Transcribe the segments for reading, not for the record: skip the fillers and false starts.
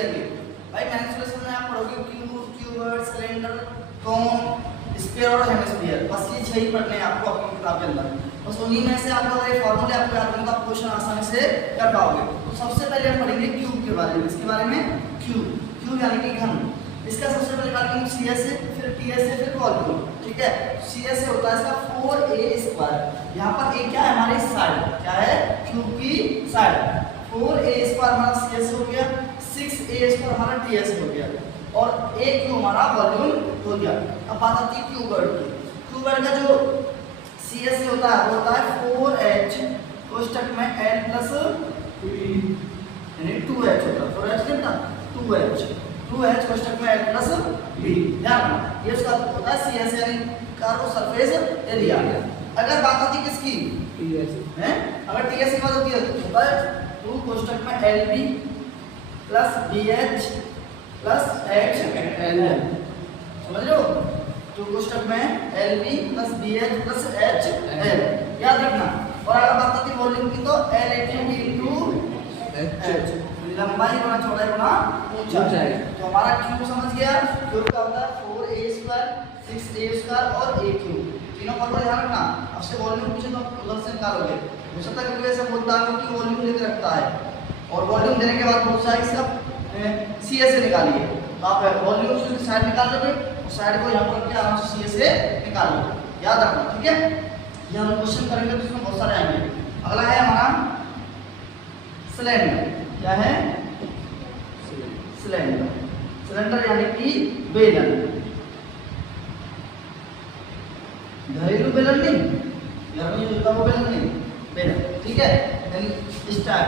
जाएंगे भाई। मेंस्ट्रुएशन में आप पढ़ोगे क्यूब, क्यूबॉइड, सिलेंडर, कोन, स्फीयर और हेमिस्फीयर, बस ये 6 ही पढ़ने हैं आपको अपनी किताब के अंदर। बस उन्हीं में से आपको अगर फॉर्मूले आपको याद होंगे तो आप क्वेश्चन आसानी से कर पाओगे। तो सबसे पहले हम पढ़ेंगे क्यूब के बारे में। इसके बारे में क्यूब, क्यूब यानी कि घन। इसका सबसे पहले बात करेंगे CS से, फिर TS से, फिर वॉल्यूम। ठीक है, CS से होता है इसका 4a²। यहाँ पर a क्या है हमारी साइड, क्या है क्यूब की साइड। 4a² हमारा CS हो गया, 6a² हमारा TS हो गया और a क्यूब हमारा वॉल्यूम हो गया। अब बात आती है क्यूबॉइड की। क्यूबॉइड का जो CS से होता है वो होता है 4h कोष्ठक में l प्लस यानी 2h होता है। 4h कितना 2h कोष्ठक में l प्लस b। ध्यान रखना ये उसका होता है CS यानी कर्व सरफेस एरिया। अगर बात आती है किसकी TS है, अगर TS की बात होती है तो होता है 2 कोष्ठक में lb plus bh plus hL। समझ लो 2 कोष्ठक में lb plus bh plus hL, याद रखना। और अगर बात आती है वॉल्यूम की तो L into h, लंबाई गुना चौड़ाई गुना ऊंचाई। तो हमारा क्यूब समझ गया, क्यूब का होता है 4a², 6a² और a क्यूब। तीनों फॉर्मूला ध्यान रखना। अब से वॉल्यूम पूछे तो उधर से निकालोगे। हो सकता है कि ऐसा बोलता है कि वॉल्यूम लेकर रखता है और वॉल्यूम देने के बाद बहुत सारी इसका CS से निकालिए। तो आप वॉल्यूम से साइड निकाल लोगे, साइड को यहाँ पर रख के आराम से CS से निकाल लोगे, याद रखना। ठीक है, ये हम क्वेश्चन करेंगे तो इसमें बहुत सारे आएंगे। अगला है हमारा सिलेंडर। क्या है सिलेंडर, सिलेंडर यानी कि बेलन। घरेलू बेलन नहीं, घर में यूज होता वो बेलन नहीं, बेलन। ठीक है, यानी स्टार।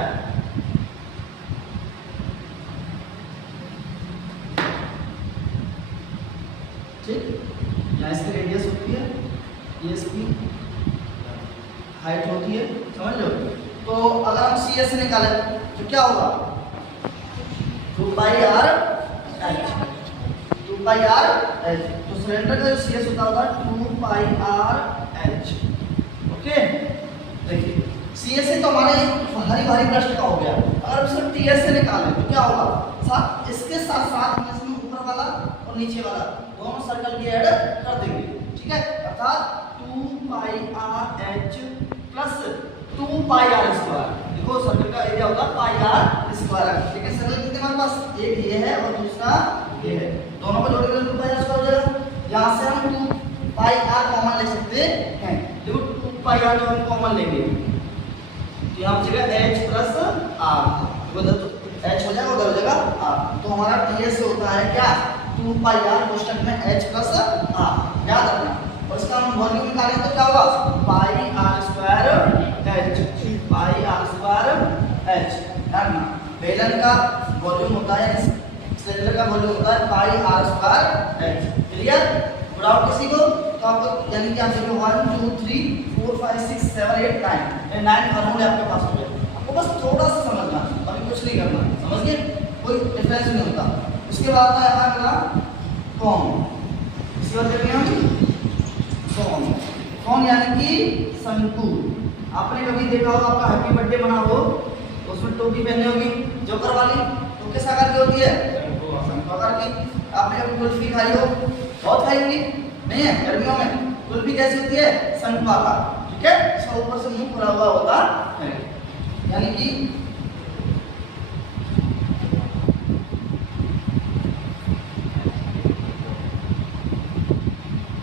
ठीक, यहाँ इसकी रेडियस होती है, ये इसकी हाइट होती है, समझ लो। तो अगर हम CS से निकालें तो क्या होगा 2πr/h, 2πr/h। तो सिलेंडर का जो CS होता होगा 2πr/h। ओके, देखिए CS से तो हमारे भारी भारी प्रश्न का हो गया। अगर हम सिर्फ TS से निकालें तो क्या होगा, साथ इसके साथ साथ हम इसमें ऊपर वाला और नीचे वाला दोनों सर्कल की ऐड कर देंगे। ठीक है, अर्थात 2πr/h प्लस 2πr²। देखो सर्कल का एरिया होगा πr²। ठीक है, सर्कल कितने हमारे पास, एक ये है और दूसरा ये है, दोनों को जोड़ के 2πr² हो जाएगा। यहाँ से हम 2πr कॉमन ले सकते हैं। देखो 2πr जो हम कॉमन लेंगे तो यहाँ बचेगा h प्लस r, उधर तो h हो जाएगा, उधर हो जाएगा r। तो हमारा TS से होता है क्या 2πr कोष्ठक में h प्लस r, याद रखना। और इसका हम वॉल्यूम निकालें तो क्या होगा πr²h। बेलन का वॉल्यूम होता है, सिलेंडर का वॉल्यूम होता है πr²h। क्लियर, डाउट किसी को तो आपको यानी कि आप देखो 1 2 3 4 5 6 7 8 9 ये 9 फार्मूले आपके पास हो गए। आपको बस थोड़ा सा समझना, अभी कुछ नहीं करना, समझ गए, कोई डिफरेंस नहीं होता। उसके बाद आता है अगला कोन। इसके बाद देखते हैं कोन। कोन यानी कि शंकु। आपने कभी देखा होगा आपका हैप्पी बर्थडे मना हो तो उसमें टोपी पहनी होगी जोकर वाली, तो किस आकार की होती है, शंकु आकार की। आपने कभी कुल्फी खाई हो, बहुत खाएंगे नहीं है गर्मियों में, कुल्फी कैसी होती है, शंकु आकार। ठीक है, इसका ऊपर से मुंह खुला हुआ होता है, यानी कि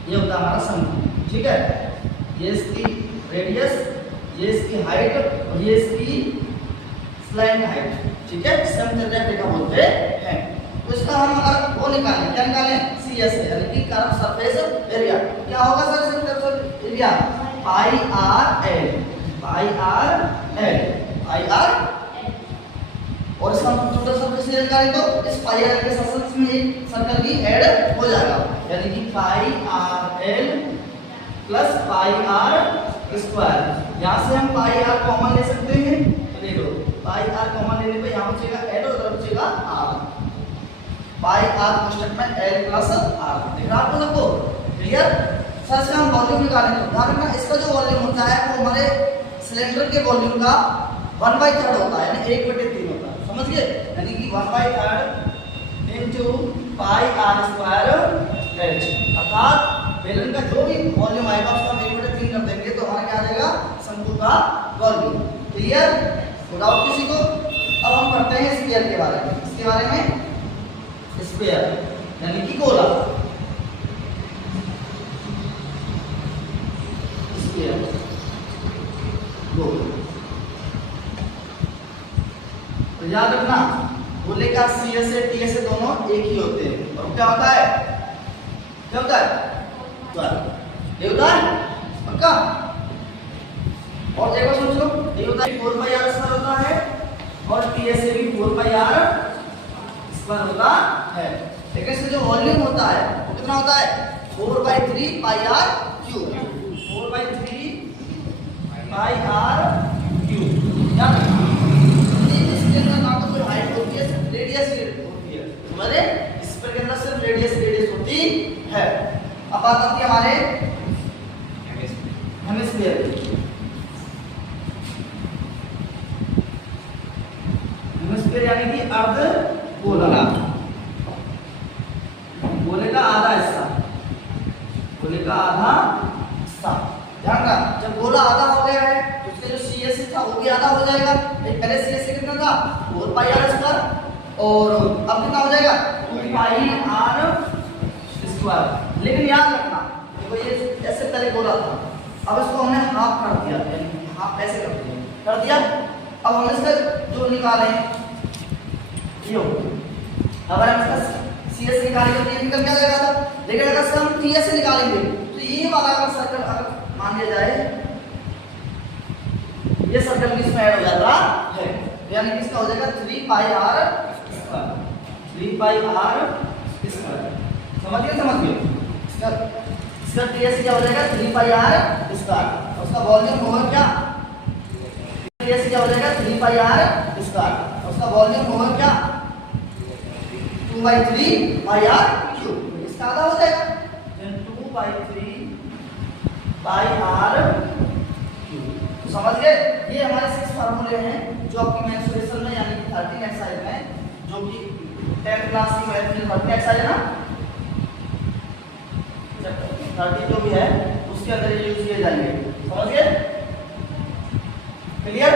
ये होता है हमारा शंकु। ठीक है, ये इसकी रेडियस, ये इसकी हाइट और ये इसकी स्लैंट हाइट। ठीक है, समचतुर्भुज बोलते हैं। तो इसका हम अगर वो निकालें, क्या निकालें, CS यानी कि कर्व सरफेस एरिया। क्या होगा सर सरफेस एरिया πr/l, और इसका टोटल सरफेस एरिया निकालें तो इस πr के साथ में एक सर्कल की ऐड हो जाएगा, यानी कि πr/l प्लस πr²। यहाँ से हम πr कॉमन ले सकते हैं, तो देखो πr कॉमन लेने पे यहाँ बचेगा l और उधर बचेगा r। πr कोष्ठक में l प्लस r, दिख रहा आपको सबको, क्लियर। सर से हम वॉल्यूम निकालें तो ध्यान रखना इसका जो वॉल्यूम होता है वो हमारे सिलेंडर के वॉल्यूम का 1/3 होता है, यानी 1/3 होता है। समझ गए? यानी कि 1/3 into pi r square h, अर्थात बेलन का जो भी वॉल्यूम आएगा उसका 1/3 कर देंगे तो हमारा क्या आ जाएगा, शंकु का वॉल्यूम। क्लियर? डाउट किसी को? अब हम पढ़ते हैं स्फीयर के बारे में। इसके बारे में स्फीयर यानी कि गोला। स्फीयर गोला, तो याद रखना गोले का CS से TS से दोनों एक ही होते हैं। और क्या होता है, क्या होता है, ये होता है पक्का। और एक बार सोच लो, ये होता है 4πr स्क्वायर होता है और TS से भी 4πr स्क्वायर होता है। लेकिन इसका जो वॉल्यूम होता है वो कितना होता है, 4/3 πr क्यूब, 4/3 πr क्यूब। याद रखना इसके अंदर ना तो कोई हाइट होती है, सिर्फ रेडियस होती है। हमारे इस पर के अंदर सिर्फ रेडियस होती है। अब बात आती है हमारे हेमिस्फीयर की। हेमिस्फीयर यानी कि अर्ध गोला, गोले का आधा हिस्सा, गोले का आधा हिस्सा। ध्यान रखना, जब गोला आधा हो गया है तो उसका जो CS था वो भी आधा हो जाएगा। पहले CS कितना था, 4πr स्क्वायर, और अब कितना हो जाएगा, 2πr स्क्वायर। लेकिन याद रखना देखो ये ऐसे पहले गोला था, अब इसको हमने हाफ कर दिया, यानी हाफ ऐसे कर दिया। अब हम इसका जो निकालें यो, अगर हम इसका CS निकालेंगे तो ये निकल क्या जाएगा था। लेकिन अगर इसका हम TS से निकालेंगे तो ये वाला अगर सर्कल अगर मान लिया जाए, ये सर्कल भी इसमें ऐड हो जाता है, यानी कि इसका हो जाएगा 3πr स्क्वायर, 3πr स्क्वायर। समझ गए? इसका TS क्या हो जाएगा, 3πr स्क्वायर। उसका वॉल्यूम होगा क्या, TS क्या हो जाएगा, 3πr स्क्वायर। उसका वॉल्यूम होगा क्या, 2/3 πr क्यूब। इसका आधा हो जाएगा 2/3 πr क्यूब। समझ गए? ये हमारे 6 फार्मूले हैं जो आपकी मेंसुरेशन में यानी कि 13 एक्सरसाइज में, जो कि 10th क्लास की मैथ में 13 एक्सरसाइज है ना, 30 जो भी है उसके अंदर ये यूज किए जाएंगे। समझ गए? क्लियर?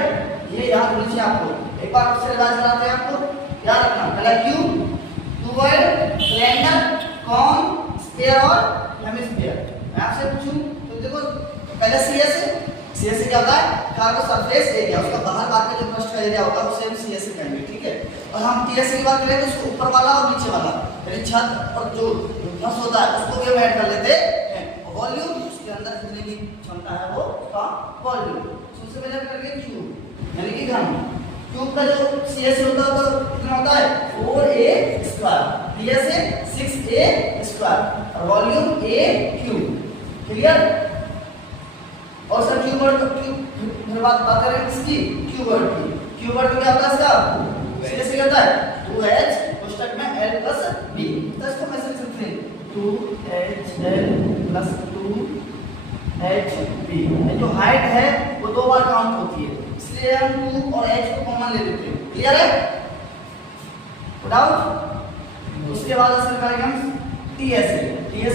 ये याद होनी चाहिए आपको। एक बार उससे रिवाइज कराते हैं आपको। याद रखना, पहला cube, cuboid, cylinder, cone, sphere और हेमिस्फीयर। मैं आपसे पूछूं तो देखो पहले CS है, CS से क्या होता है, कार का सरफेस एरिया, उसका बाहर का जो फर्स्ट का एरिया होगा उसे हम CS से कहेंगे, ठीक है। और हम TS की बात करें तो उसको ऊपर वाला और नीचे वाला, यानी छत और जो फर्स्ट होता है उसको भी हम ऐड कर लेते हैं। वॉल्यूम, उसके अंदर जितनी भी क्षमता है वो का वॉल्यूम। सबसे पहले हम करेंगे क्यूब यानी कि घन। क्यूब का जो CS होता है तो कितना होता है, 4a स्क्वायर, TS है 6a स्क्वायर और वॉल्यूम a क्यूब। क्लियर? और सर क्यूबॉइड फिर बात करें किसकी, क्यूबॉइड की। क्यूबॉइड क्या होता है, इसका CS क्या होता है, 2h कोष्ठक में l + b। तो इसको कैसे लिख सकते हैं, 2hL + 2hb। जो हाइट है वो 2 बार काउंट होती है, इसलिए हम 2 और h को कॉमन ले लेते हैं। क्लियर है? डाउट? उसके बाद असर करेंगे हम TS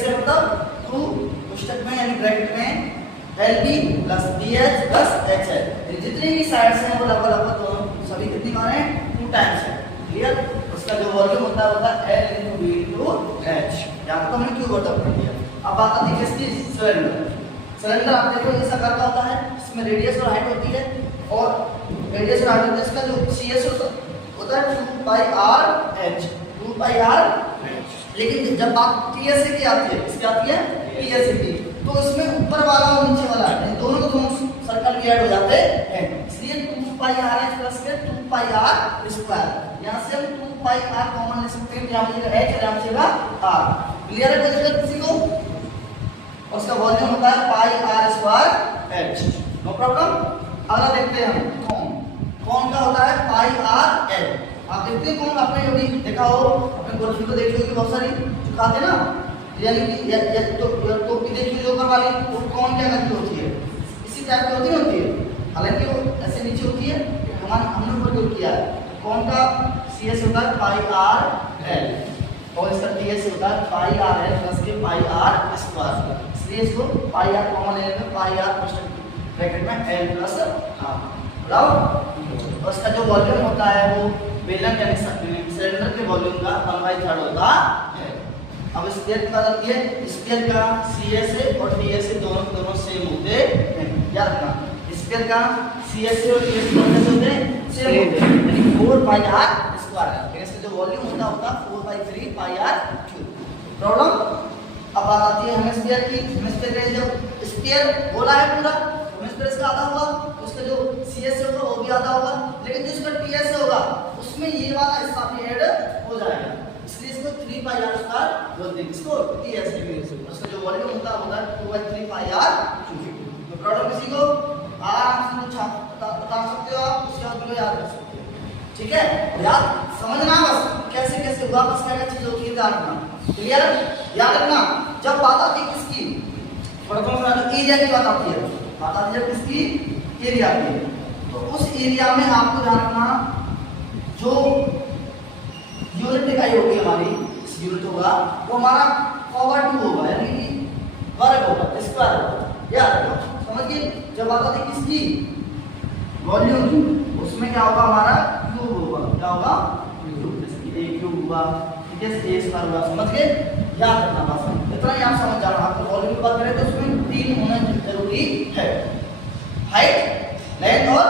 से मतलब 2 कोष्ठक में यानी ब्रैकेट में LB + BH + HL। जितनी भी साइड्स हैं वो लगभग दोनों सभी कितनी मान है, 2 टाइम्स है। क्लियर? उसका जो वॉल्यूम होता है L × V × H। यहाँ तो हमने क्यूब वर्ड कर दिया। अब बात आती है किसकी, सिलेंडर। सिलेंडर आप देखो इस आकार का होता है, इसमें रेडियस और हाइट होती है, और रेडियस और हाइट होता है, इसका जो CS होता है 2πr/h, 2πr/h। लेकिन जब बात TS से की आती है, इसकी आती है TS से की, तो इसमें ऊपर वाला और नीचे वाला दोनों को दोनों सर्कल भी ऐड हो जाते हैं, इसलिए 2πr/h + 2πr स्क्वायर। यहाँ से हम 2πr कॉमन ले सकते हैं, यहाँ मिलेगा h और यहाँ मिलेगा r। क्लियर है? कोई दिक्कत किसी को? और उसका वॉल्यूम होता है πr² h, नो प्रॉब्लम। अगला देखते हैं हम कॉन। कॉन का होता है πrl। आप देखते हैं कौन, आपने कभी देखा हो, अपने गोल्फिन को देखी होगी बहुत सारी जो खाते ना, यानी कि तो देखिए जो ऊपर वाली वो कौन क्या करती होती है, इसी टाइप की होती है। हालांकि वो ऐसे नीचे होती है, हमने ऊपर क्यों किया है, कौन का CS होता है पाई आर एल और इसका TS होता है पाई आर एल प्लस के पाई आर स्क्वायर, इसलिए इसको पाई आर कॉमन ले लेंगे, पाई आर ब्रैकेट में एल प्लस हाफ बराबर। और इसका जो वॉल्यूम होता है वो बेलन यानी सिलेंडर के वॉल्यूम का 1/3 होता है। अब स्फीयर की बात आती है, स्फीयर का CS और TS दोनों सेम होते हैं, याद रखना स्फीयर का CS और TS दोनों होते हैं सेम होते हैं, यानी 4 पाई आर स्क्वायर है, इसका जो वॉल्यूम होता 4/3 पाई आर क्यूब। प्रॉब्लम अब बात आती है हेमिस्फीयर की। हेमिस्फीयर का जो स्फीयर गोला है पूरा, हेमिस्फीयर इसका आधा होगा, उसका जो CS होगा वो भी आधा होगा, लेकिन जो इसका TS होगा उसमें ये वाला हिस्सा भी ऐड हो जाएगा, इसलिए इसको 3 पाई आर स्क्वायर बोलते हैं, इसको TS है। उसका जो वॉल्यूम होता है 2/3 पाई आर क्यूब। तो प्रॉब्लम किसी को आराम से बता सकते हो आप, उसके बाद भी याद रख सकते हो, ठीक है। याद समझना बस कैसे कैसे हुआ, बस क्या चीज होती है याद रखना, क्लियर। याद रखना जब बात आती है किसकी, एरिया की बात आती है, बात आती है किसकी, एरिया की, तो उस एरिया में आपको ध्यान रखना जो यूनिट इकाई होगी हमारी, इस यूनिट होगा वो हमारा पावर 2 होगा, यानी कि वर्ग होगा, स्क्वायर होगा, याद रखो समझिए। जब बात आती है किसकी, वॉल्यूम, उसमें क्या होगा हमारा क्यूब होगा, क्या होगा क्यूब, जैसे कि a क्यूब हुआ, ठीक है, a स्क्वायर हुआ, समझ गए। याद रखना बस इतना ही आप समझ जाना। आपको वॉल्यूम की बात करें तो उसमें 3 होना जरूरी है, हाइट, लेंथ और